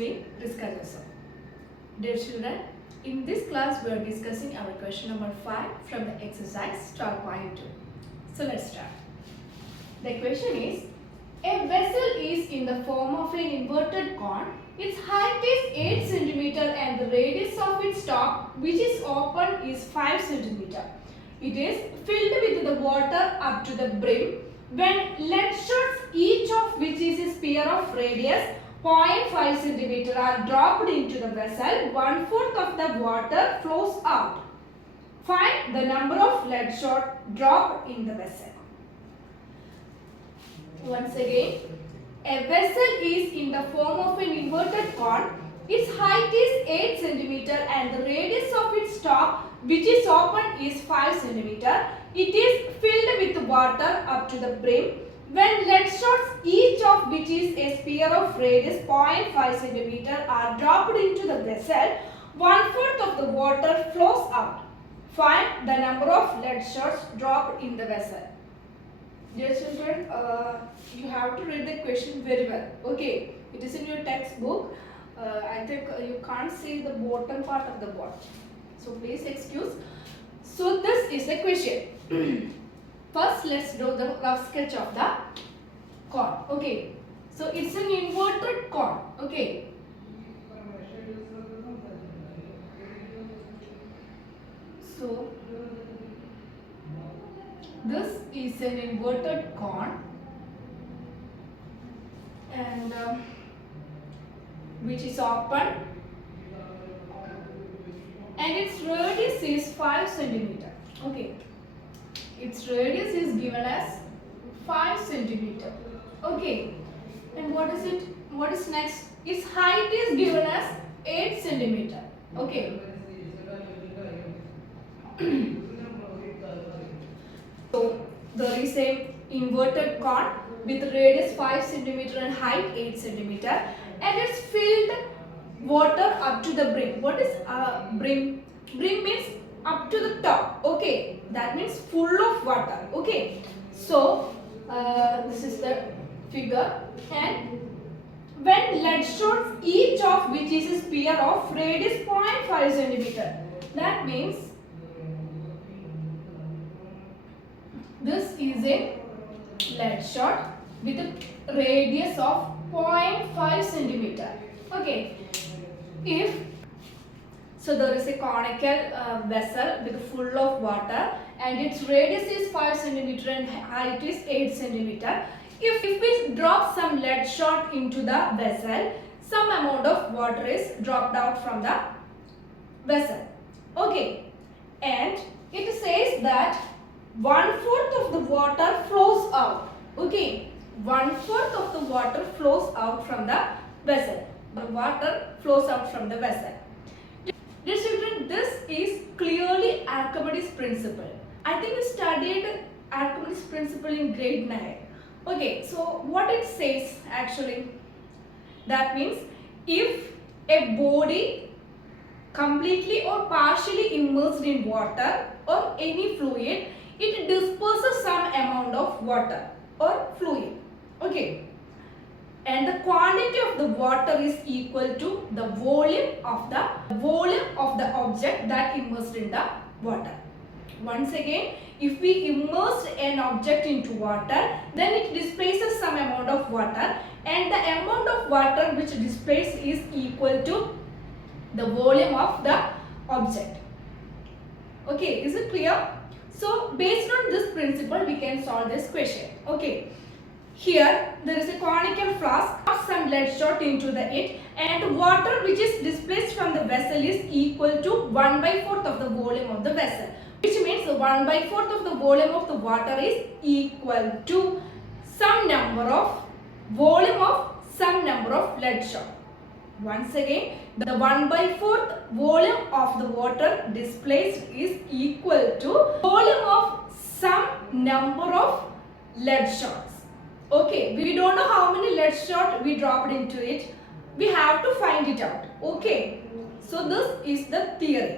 me, Priska Joseph. Dear children, in this class we are discussing our question number 5 from the exercise 12.2. So let's start. The question is, a vessel is in the form of an inverted cone. Its height is 8 cm and the radius of its top, which is open, is 5 cm. It is filled with the water up to the brim. When lead shots, each of which is a sphere of radius 0.5 cm, are dropped into the vessel, 1/4 of the water flows out. Find the number of lead shots dropped in the vessel. Once again, a vessel is in the form of an inverted cone. Its height is 8 cm and the radius of its top, which is open, is 5 cm. It is filled with water up to the brim. When lead shots, each of which is a sphere of radius 0.5 cm, are dropped into the vessel, 1/4 of the water flows out. Find the number of lead shots dropped in the vessel. Dear children, you have to read the question very well. Okay, it is in your textbook. I think you can't see the bottom part of the board. So please excuse. So this is the question. First, let's draw the rough sketch of the cone. Okay, so it's an inverted cone. Okay. So this is an inverted cone and which is open, and its radius is 5 cm. Okay, its radius is given as 5 cm. Okay, and what is it? What is next? Its height is given as 8 cm. Okay. So there is a inverted cone with radius 5 cm and height 8 cm, and it's filled water up to the brim. What is brim? Brim means up to the top. Okay, that means full of water. Okay, so this is the figure, and when lead shots, each of which is a sphere of radius 0.5 cm, that means this is a lead shot with a radius of 0.5 cm. Okay, if so, there is a conical vessel with full of water, and its radius is 5 cm and height is 8 cm. If we drop some lead shot into the vessel, some amount of water is dropped out from the vessel. Okay, and it says that 1/4 of the water flows out. Okay, 1/4 of the water flows out from the vessel. The water flows out from the vessel. Dear children, this is clearly Archimedes principle. I think you studied Archimedes principle in grade 9. Okay, so what it says actually, that means if a body completely or partially immersed in water or any fluid, it disperses some amount of water or fluid. Okay, and the quantity of the water is equal to the volume of the object that immersed in the water. Once again, if we immerse an object into water, then it displaces some amount of water, and the amount of water which displaces is equal to the volume of the object. Okay, is it clear? So based on this principle, we can solve this question. Okay, here there is a conical flask, put some lead shot into it, and water which is displaced from the vessel is equal to 1/4 of the volume of the vessel, which means 1/4 of the volume of the water is equal to some number of volume of some number of lead shot. Once again, the 1/4 volume of the water displaced is equal to volume of some number of lead shots. Okay, we don't know how many lead shots we dropped into it. We have to find it out. Okay, so this is the theory.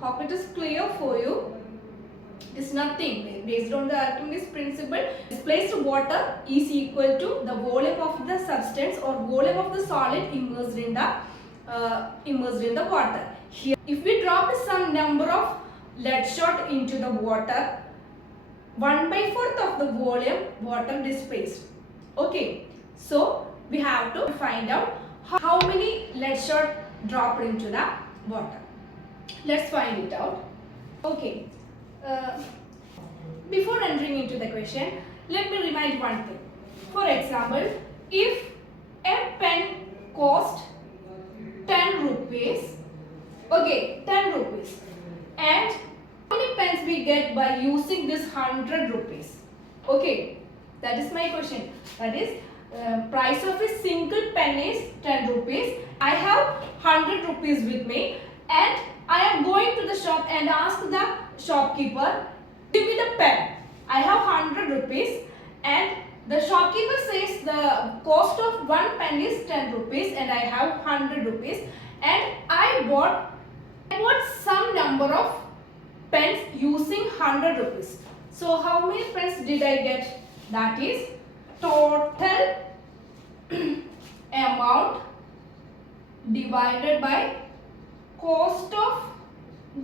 Hope it is clear for you. It is nothing. Based on the Archimedes principle, displaced water is equal to the volume of the substance or volume of the solid immersed in the water. Here, if we drop some number of lead shot into the water, 1/4 of the volume water displaced. Okay, so we have to find out how many lead shot dropped into the water. Let's find it out. Okay. Before entering into the question, let me remind one thing. For example, if a pen cost 10 rupees, okay, 10 rupees, and how many pens we get by using this 100 rupees? Okay, that is my question. That is, price of a single pen is 10 rupees. I have 100 rupees with me, and I am going to the shop and ask the shopkeeper, give me the pen. I have 100 rupees, and the shopkeeper says the cost of one pen is 10 rupees and I have 100 rupees, and I bought some number of pens using 100 rupees. So how many pens did I get? That is total amount divided by cost of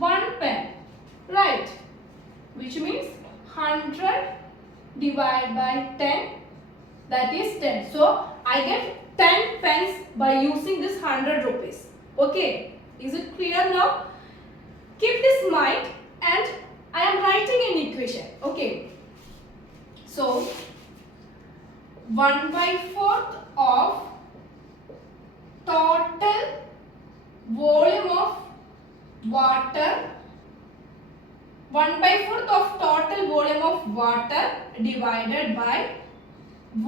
one pen, right? Which means 100 divided by 10, that is 10. So I get 10 pens by using this 100 rupees. Okay, is it clear now? Keep this in mind, and I am writing an equation. Okay, so 1/4 of total volume of water, 1/4 of total volume of water divided by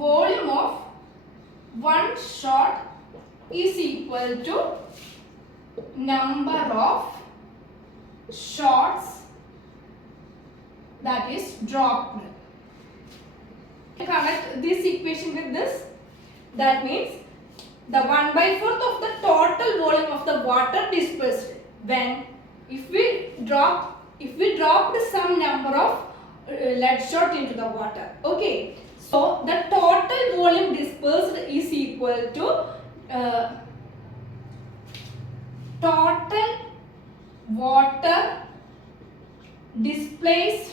volume of one shot is equal to number of shots that is dropped. Connect this equation with this. That means the 1/4 of the total volume of the water dispersed. When if we dropped some number of lead shot into the water. Okay, so the total volume dispersed is equal to total water displaced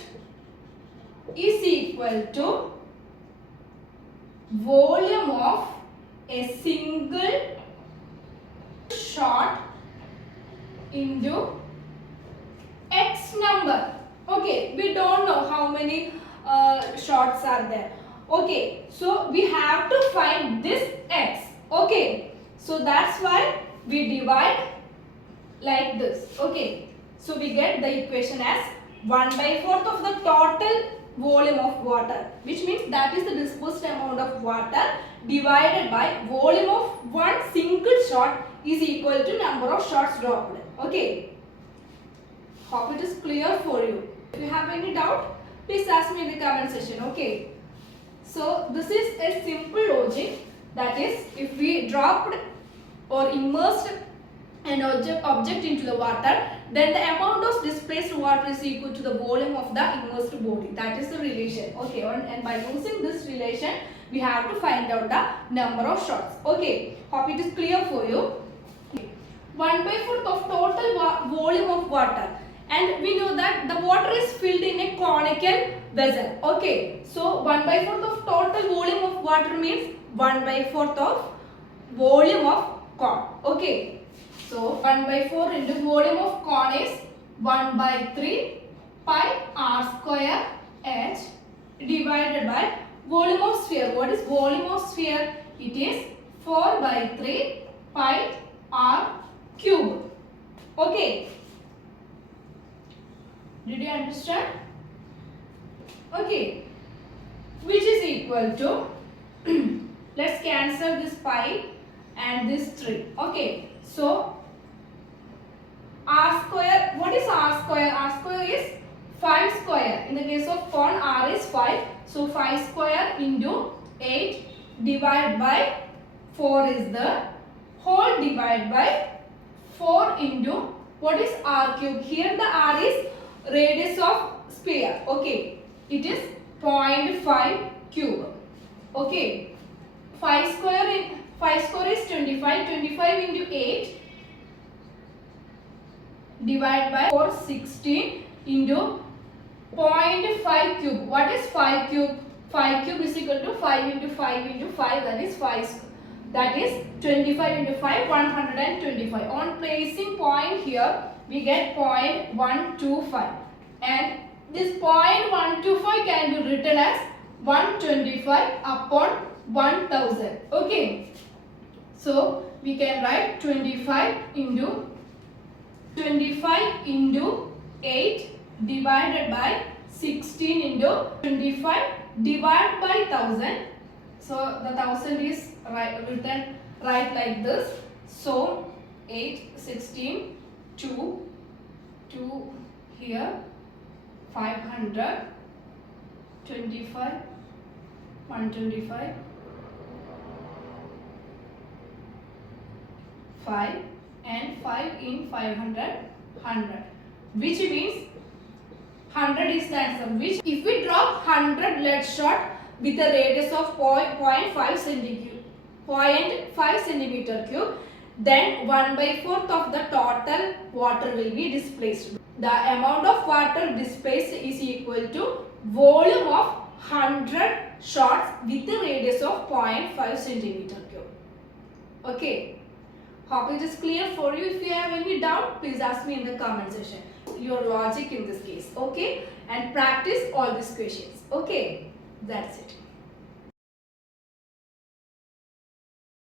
is equal to volume of a single shot into X number. Okay, we don't know how many shots are there. Okay, so we have to find this X. Okay, so that's why we divide like this. Okay, so we get the equation as 1/4 of the total volume of water, which means that is the dispersed amount of water divided by volume of one single shot is equal to number of shots dropped. Okay, hope it is clear for you. If you have any doubt, please ask me in the comment section. Okay, so this is a simple logic. That is, if we dropped or immersed an object into the water, then the amount of displaced water is equal to the volume of the immersed body. That is the relation. Okay, and by using this relation, we have to find out the number of shots. Okay, hope it is clear for you. 1/4 of total volume of water, and we know that the water is filled in a conical vessel. Okay, so 1/4 of total volume of water means 1/4 of volume of cone. Okay, so 1/4 into volume of cone is 1/3 pi r square h divided by volume of sphere. What is volume of sphere? It is 4/3 pi r cube. Okay, did you understand? Okay, which is equal to let's cancel this pi and this 3. Okay, so r square, what is r square? R square is 5 square. In the case of cone, r is 5. So 5 square into 8 divided by 4 is the whole divided by 4 into what is r cube. Here the r is radius of sphere. Okay, it is 0.5 cube. Okay, 5 square is 25. 25 into 8 divided by 4, 16 into 0.5 cube. What is 5 cube? 5 cube is equal to 5 into 5 into 5, that is 5. That is 25 into 5, 125. On placing point here, we get 0.125. And this 0.125 can be written as 125 upon 1000. Okay. So we can write 25 into 8 divided by 16 into 25 divided by 1000. So the 1000 is written right like this. So 8, 16, 2 here, 500, 25, 125, 5 and 5 in 500, 100, which means 100 is the answer. Which if we drop 100 lead shot with a radius of 0.5 centimeter cube, then 1/4 of the total water will be displaced. The amount of water displaced is equal to volume of 100 shots with a radius of 0.5 centimeter cube. Okay. Hope it is clear for you. If you have any doubt, please ask me in the comment section. Your logic in this case. Okay. And practice all these questions. Okay. That's it.